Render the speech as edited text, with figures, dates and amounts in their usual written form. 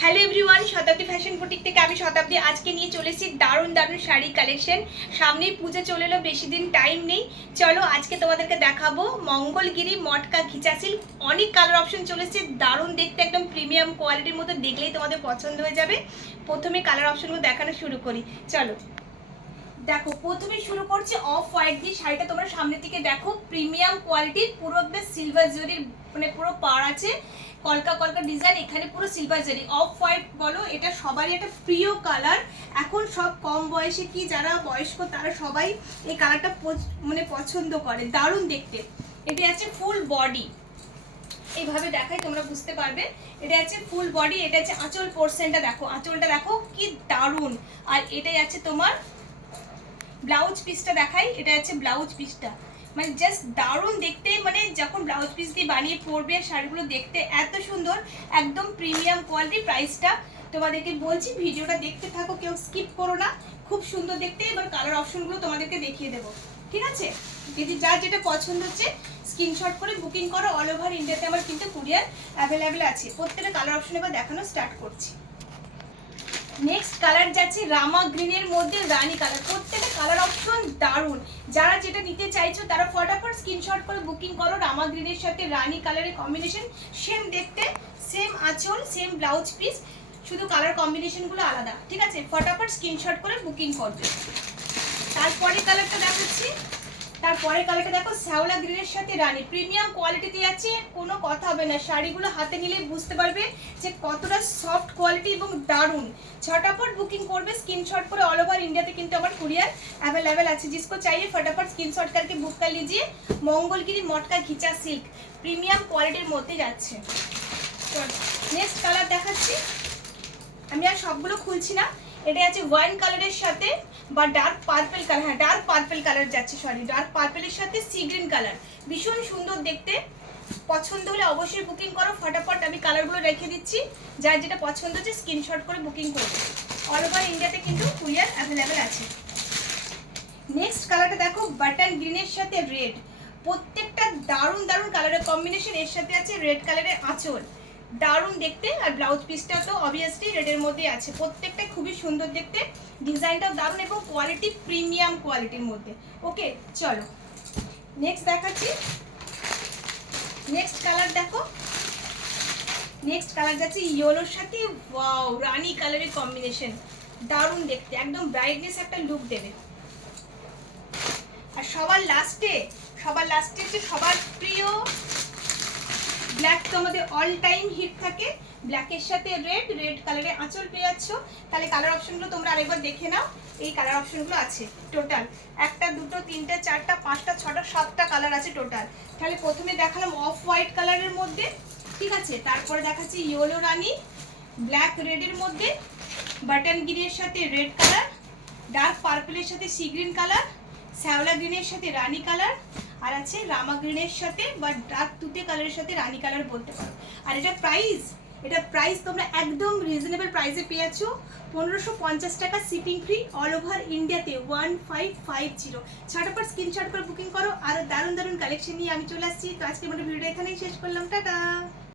Hello everyone, শতাব্দী fashion boutique থেকে আমি শতাব্দী আজকে নিয়ে চলে এসেছি দারুণ দারুণ শাড়ি কালেকশন। সামনেই পুজো চলে এলো, বেশি দিন টাইম নেই। চলো আজকে তোমাদেরকে দেখাবো মঙ্গলগিরি মটকা ঘিচা সিল্ক। অনেক কালার অপশন চলে এসেছে, দারুণ দেখতে, একদম প্রিমিয়াম কোয়ালিটির মতো, দেখলেই তোমাদের পছন্দ হয়ে যাবে। প্রথমে কালার অপশনগুলো দেখানো শুরু করি, চলো। দেখো প্রথমে শুরু করছি অফ হোয়াইট দিয়ে। শাড়িটা তোমরা সামনে থেকে দেখো, প্রিমিয়াম কোয়ালিটির, পুরো সিলভার জরির মানে পুরো পাড় আছে, কলকা কলকা ডিজাইন, এখানে পুরো সিলভার জরি। অফ হোয়াইট বলো, এটা সবারই একটা প্রিয় কালার। এখন সব কম বয়সে কি যারা বয়স্ক তারা সবাই এই কালারটা মানে পছন্দ করে, দারুণ দেখতে। এটা আছে ফুল বডি, এইভাবে দেখাই তোমরা বুঝতে পারবে। এটা আছে ফুল বডি, এটা আছে আঁচল পোর্শনটা দেখো, আঁচলটা দেখো কি দারুণ। আর এটাই আছে তোমার ব্লাউজ পিসটা দেখাই, এটা আছে ব্লাউজ পিসটা, মানে জাস্ট দারুণ দেখতে। মানে যখন ব্লাউজ পিস দিয়ে বানিয়ে পরবে শাড়িগুলো দেখতে এত সুন্দর, একদম প্রিমিয়াম কোয়ালিটি। প্রাইসটা তোমাদেরকে বলছি, ভিডিওটা দেখতে থাকো, কেউ স্কিপ করো না, খুব সুন্দর দেখতে। এবার কালার অপশনগুলো তোমাদেরকে দেখিয়ে দেবো, ঠিক আছে? যদি যার যেটা পছন্দ হচ্ছে স্ক্রিনশট করে বুকিং করো। অল ওভার ইন্ডিয়াতে আমার কিন্তু কুরিয়ার অ্যাভেলেবেল আছে। প্রত্যেকটা কালার অপশন এবার দেখানো স্টার্ট করছি। নেক্সট কালার যাচ্ছে রামা গ্রিনের মধ্যে রানী কালার। প্রত্যেকটা কালার অপশন দারুণ, যারা যেটা নিতে চাইছো তারা ফটাফট স্ক্রিনশট করে বুকিং করো। রামা গ্রিনের সাথে রানী কালারের কম্বিনেশন, সেম দেখতে, সেম আঁচল, সেম ব্লাউজ পিস, শুধু কালার কম্বিনেশনগুলো আলাদা, ঠিক আছে? ফটাফট স্ক্রিনশট করে বুকিং করবে। তারপরে কালারটা দেখাচ্ছি, তারপরে কালারটা দেখো শ্যাওলা গ্রিনের সাথে রানী, প্রিমিয়াম কোয়ালিটিতে আছে, কোনো কথা হবে না। শাড়িগুলো হাতে নিলে বুঝতে পারবে যে কতটা সফট কোয়ালিটি এবং দারুণ। ঝটাফট বুকিং করবে স্ক্রিনশট করে। ऑल ओवर इंडिया ते কিন্তু আমার কুরিয়ার अवेलेबल আছে, जिसको चाहिए फटाफट स्क्रीनशॉट करके बुक कर लीजिए। মঙ্গলগিরি মটকা ঘিচা সিল্ক, প্রিমিয়াম কোয়ালিটির মধ্যে যাচ্ছে। নেক্সট কালার দেখাচ্ছি, আমি আর সবগুলো খুলছি না। এটা আছে ওয়াইন কালারের সাথে বা ডার্ক পার্পল কালার, হ্যাঁ ডার্ক পার্পল কালার যাচ্ছে, সরি ডার্ক পার্পলের সাথে সি গ্রিন কালার, ভীষণ সুন্দর দেখতে। পছন্দ হলে অবশ্যই বুকিং করো ফটাফট, আমি কালারগুলো রেখে দিচ্ছি, যার যেটা পছন্দ হচ্ছে স্ক্রিনশট করে বুকিং করবে। অল ওভার ইন্ডিয়াতে কিন্তু কুরিয়ার অ্যাভেলেবেল আছে। নেক্সট কালারটা দেখো বাটন গ্রিনের সাথে রেড, প্রত্যেকটা দারুণ দারুণ কালারের কম্বিনেশন। এর সাথে আছে রেড কালারের আঁচল, দারুণ দেখতে। আর ব্লাউজ পিসটা তো অবভিয়াসলি রেডের মধ্যে আছে। প্রত্যেকটা খুবই সুন্দর দেখতে, ডিজাইনটাও দারুণ এবং কোয়ালিটি প্রিমিয়াম কোয়ালিটির মধ্যে। ওকে চলো নেক্সট দেখাচ্ছি। নেক্সট কালার দেখো, নেক্সট কালার যাচ্ছে ইয়েলোর সাথে ওয়াও রানী কালারের কম্বিনেশন, দারুণ দেখতে, একদম ব্রাইটনেস একটা লুক দেবে। আর সবার লাস্টে হচ্ছে সবার প্রিয় ব্ল্যাক, তো আমাদের অল টাইম হিট থাকে। ব্ল্যাকের সাথে রেড, রেড কালারের আঁচল পেয়ে যাচ্ছ। তাহলে কালার অপশনগুলো তোমরা আরেকবার দেখে নাও। এই কালার অপশনগুলো আছে টোটাল একটা, দুটো, তিনটে, চারটা, পাঁচটা, ছটা, সাতটা কালার আছে টোটাল। তাহলে প্রথমে দেখালাম অফ হোয়াইট কালারের মধ্যে, ঠিক আছে? তারপরে দেখাচ্ছি ইয়েলো রানী, ব্ল্যাক রেডের মধ্যে, বাটন গ্রিনের সাথে রেড কালার, ডার্ক পার্পলের সাথে সি গ্রিন কালার, শ্যাওলা গ্রিনের সাথে রানী কালার, আর আছে রামা গ্রিনের সাথে বা ডার্ক তুতে কালারের সাথে রানী কালার বলতে পারো। আর এটা প্রাইস তোমরা একদম রিজনেবল প্রাইসে পেয়েছো, 1550 টাকা, শিপিং ফ্রি, অল ওভার ইন্ডিয়াতে 1550। ছটাপট স্ক্রিনশট করে বুকিং করো। আর দারুণ দারুণ কালেকশন নিয়ে আমি চলে আসছি। তো আজকে আমার ভিডিওটা এখানেই শেষ করলাম, টাটা।